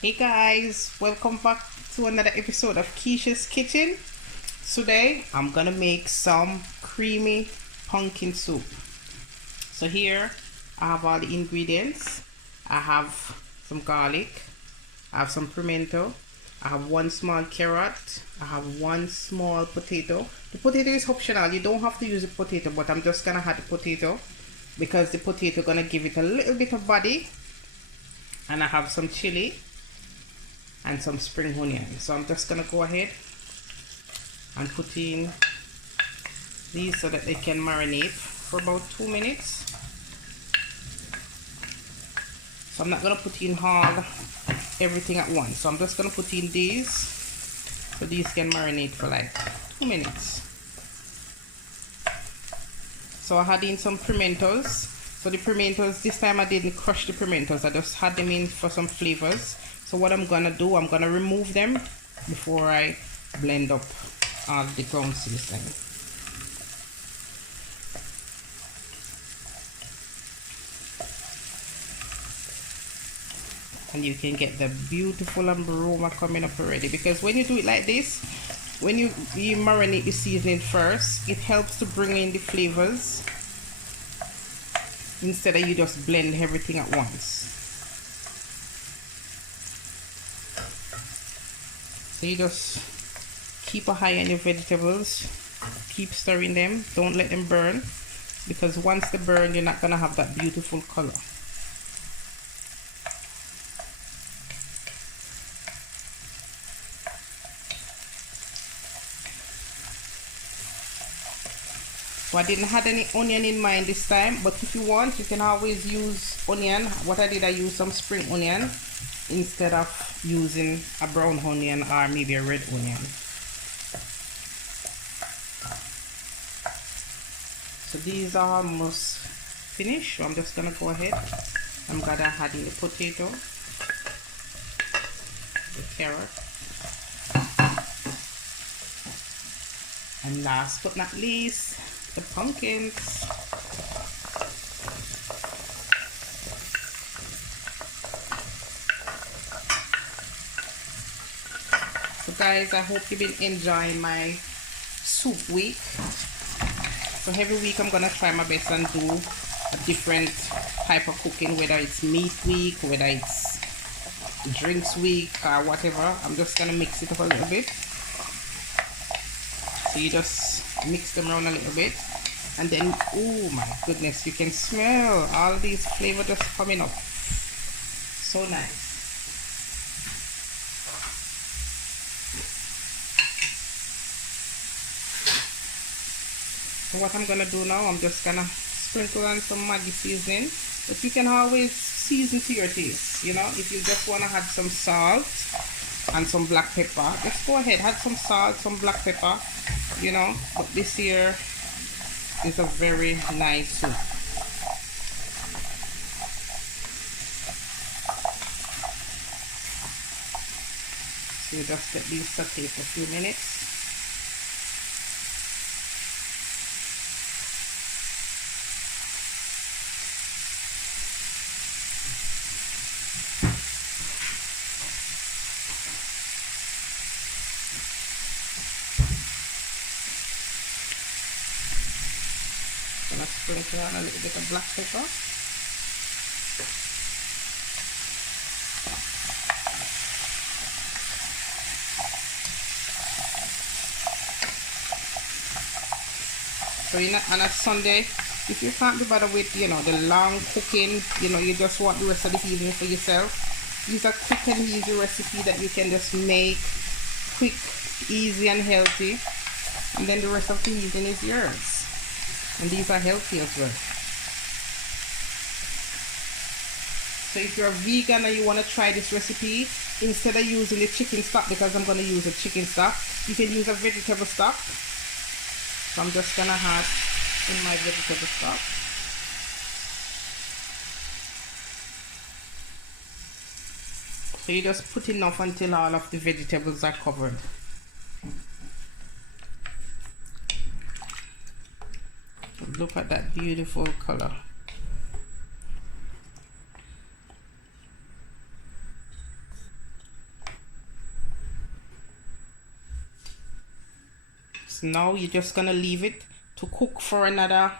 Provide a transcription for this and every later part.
Hey guys, welcome back to another episode of Keisha's Kitchen. Today I'm gonna make some creamy pumpkin soup. So here I have all the ingredients. I have some garlic, I have some pimento, I have one small carrot, I have one small potato. The potato is optional, you don't have to use the potato, but I'm just gonna add the potato because the potato gonna give it a little bit of body. And I have some chili and some spring onion. So I'm just gonna go ahead and put in these so that they can marinate for about 2 minutes. So I'm not gonna put in everything at once. So I'm just gonna put in these so these can marinate for like 2 minutes. So I had in some pimentos. So the pimentos, this time I didn't crush the pimentos, I just had them in for some flavors. So what I'm gonna do, I'm gonna remove them before I blend up all the ground seasoning. And you can get the beautiful aroma coming up already, because when you do it like this, when you marinate the seasoning first, it helps to bring in the flavors instead of you just blend everything at once. So you just keep a eye on your vegetables, keep stirring them, don't let them burn, because once they burn you're not gonna have that beautiful color. So I didn't have any onion in mind this time, but if you want, you can always use onion. What I did, I used some spring onion instead of using a brown onion or maybe a red onion. So these are almost finished. So I'm just gonna go ahead. I'm gonna add in the potato, the carrot, and last but not least, the pumpkins. So guys, I hope you've been enjoying my soup week. So every week I'm gonna try my best and do a different type of cooking, whether it's meat week, whether it's drinks week, or whatever. I'm just gonna mix it up a little bit. So you just mix them around a little bit, and then, oh my goodness, you can smell all these flavors just coming up. So nice. So what I'm gonna do now, I'm just gonna sprinkle on some Maggie seasoning, but you can always season to your taste. You know, if you just wanna add some salt and some black pepper, just go ahead, add some salt, some black pepper, you know. But this here is a very nice soup. So you just let these saute for a few minutes. Gonna sprinkle on a little bit of black pepper. So on a Sunday, if you can't be bothered with, you know, the long cooking, you know, you just want the rest of the evening for yourself, these are quick and easy recipe that you can just make quick, easy and healthy, and then the rest of the evening is yours. And these are healthy as well. So if you're a vegan and you want to try this recipe, instead of using the chicken stock, because I'm going to use a chicken stock, you can use a vegetable stock. So I'm just going to add in my vegetable stock. So you just put enough until all of the vegetables are covered. Look at that beautiful color. So now you're just gonna leave it to cook for another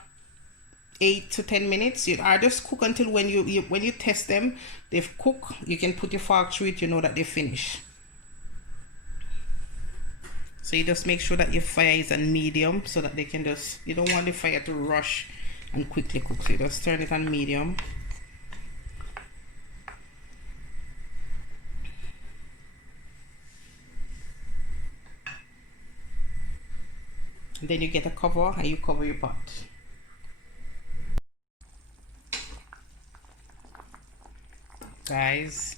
8 to 10 minutes. I just cook until when you test them, they've cooked. You can put your fork through it, you know that they're finished. So you just make sure that your fire is on medium so that they can just, you don't want the fire to rush and quickly cook. So you just turn it on medium. And then you get a cover and you cover your pot. Guys,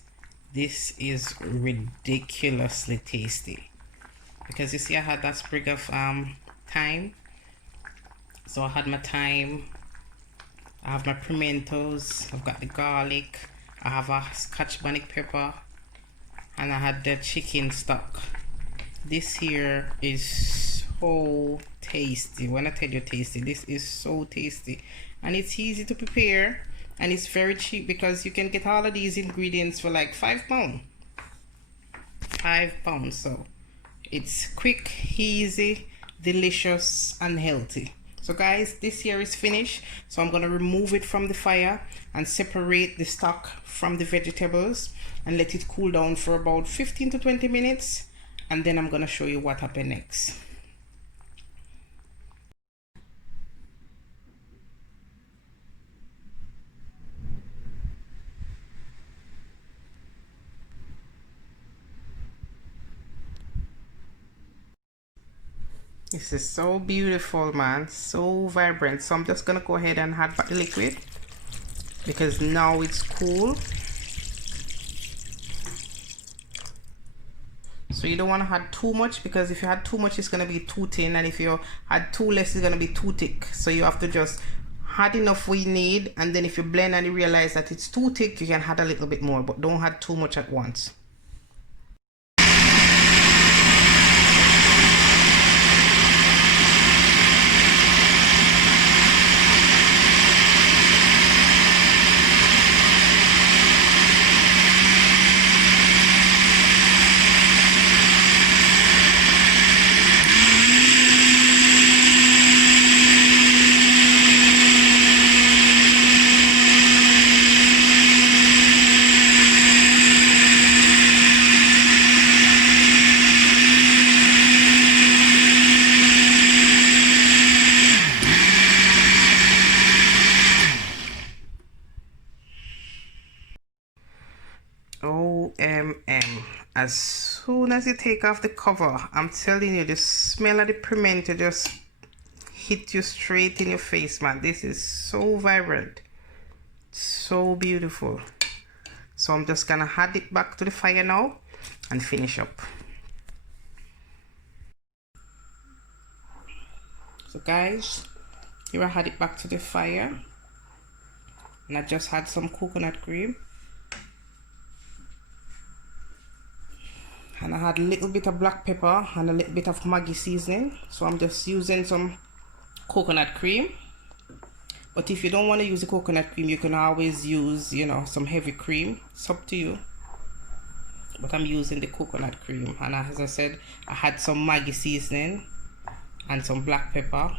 this is ridiculously tasty. Because you see I had that sprig of thyme. So I had my thyme. I have my pimentos. I've got the garlic. I have a scotch bonnet pepper. And I had the chicken stock. This here is so tasty. When I tell you tasty, this is so tasty. And it's easy to prepare. And it's very cheap because you can get all of these ingredients for like £5. £5. So it's quick, easy, delicious, and healthy. So guys, this here is finished. So I'm going to remove it from the fire and separate the stock from the vegetables and let it cool down for about 15 to 20 minutes. And then I'm going to show you what happened next. This is so beautiful, man. So vibrant. So I'm just gonna go ahead and add back the liquid because now it's cool. So you don't want to add too much because if you add too much, it's gonna be too thin, and if you add too less, it's gonna be too thick. So you have to just add enough we need, and then if you blend and you realize that it's too thick, you can add a little bit more, but don't add too much at once. As soon as you take off the cover, I'm telling you, the smell of the pimento just hit you straight in your face, man. This is so vibrant, so beautiful. So I'm just gonna add it back to the fire now and finish up. So guys, here I had it back to the fire, and I just had some coconut cream. And I had a little bit of black pepper and a little bit of Maggie seasoning. So I'm just using some coconut cream. But if you don't want to use the coconut cream, you can always use, you know, some heavy cream. It's up to you. But I'm using the coconut cream. And as I said, I had some Maggie seasoning and some black pepper.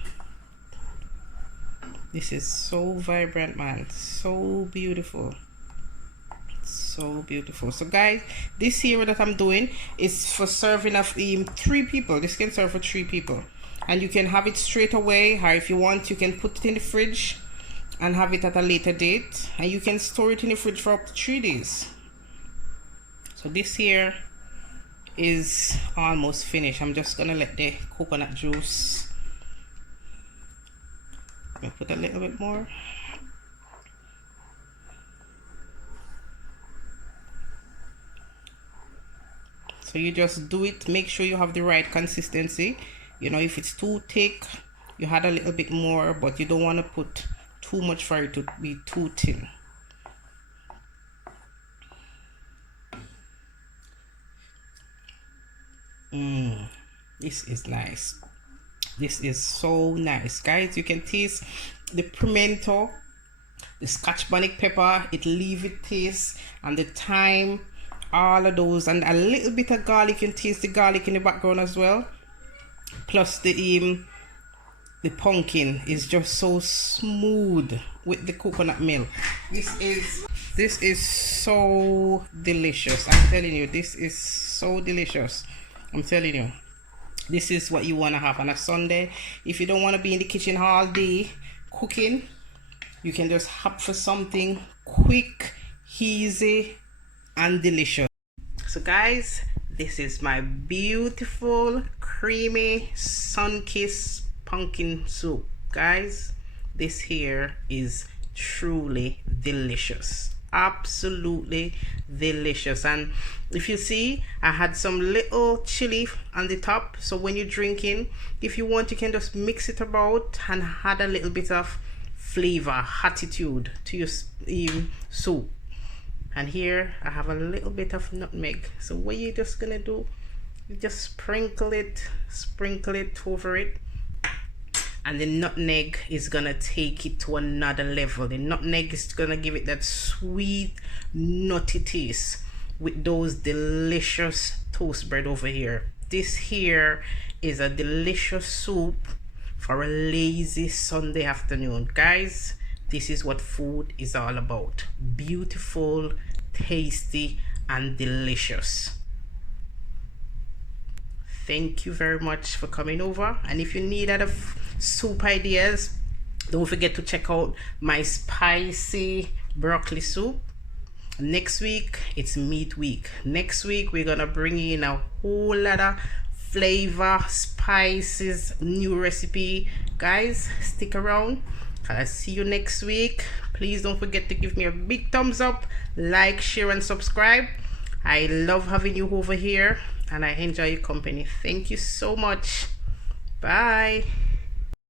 This is so vibrant, man. So beautiful. So beautiful. So guys, this here that I'm doing is for serving of 3 people. This can serve for 3 people, and you can have it straight away, or if you want, you can put it in the fridge and have it at a later date, and you can store it in the fridge for up to 3 days. So this here is almost finished. I'm just gonna let the coconut juice, let me put a little bit more. So you just do it, make sure you have the right consistency. You know, if it's too thick, you add a little bit more, but you don't want to put too much for it to be too thin. This is nice. This is so nice, guys. You can taste the pimento, the scotch bonnet pepper, it leave it taste, and the thyme, all of those, and a little bit of garlic. You can taste the garlic in the background as well. Plus the pumpkin is just so smooth with the coconut milk. This is so delicious. I'm telling you, this is so delicious. I'm telling you, this is what you want to have on a Sunday. If you don't want to be in the kitchen all day cooking, you can just hop for something quick, easy, and delicious. So guys, this is my beautiful creamy sun-kissed pumpkin soup. Guys, this here is truly delicious, absolutely delicious. And if you see, I had some little chili on the top, so when you're drinking, if you want, you can just mix it about and add a little bit of flavor, attitude to your soup. And here I have a little bit of nutmeg. So what you're just gonna do, you just sprinkle it over it, and the nutmeg is gonna take it to another level. The nutmeg is gonna give it that sweet, nutty taste with those delicious toast bread over here. This here is a delicious soup for a lazy Sunday afternoon. Guys, this is what food is all about. Beautiful, tasty, and delicious. Thank you very much for coming over. And if you need other soup ideas, don't forget to check out my spicy broccoli soup. Next week, it's meat week. Next week, we're gonna bring in a whole lot of flavor, spices, new recipe. Guys, stick around. I'll see you next week. Please don't forget to give me a big thumbs up, like, share, and subscribe. I love having you over here, and I enjoy your company. Thank you so much. Bye.